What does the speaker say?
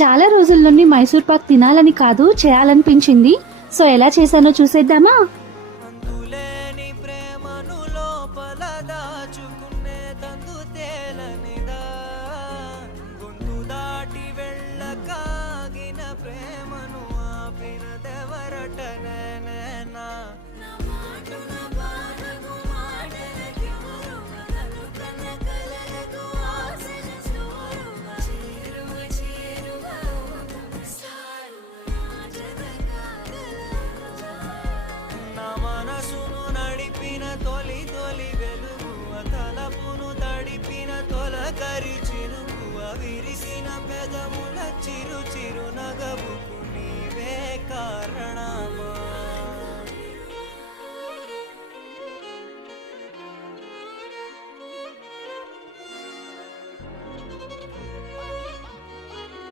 చాలా రోజుల నుండి మైసూర్ పాక్ తినాలని కాదు, చేయాలనిపించింది. సో ఎలా చేశానో చూసేద్దామా? అందులేని ప్రేమను లోపల దాచుకునే తందు తేలనిదా, గొంతు దాటి వెళ్ళకాగిన ప్రేమను ఆపినదెవరటనేనా. నా మనసును నడిపిన తొలి తొలి వెలుగు తలపును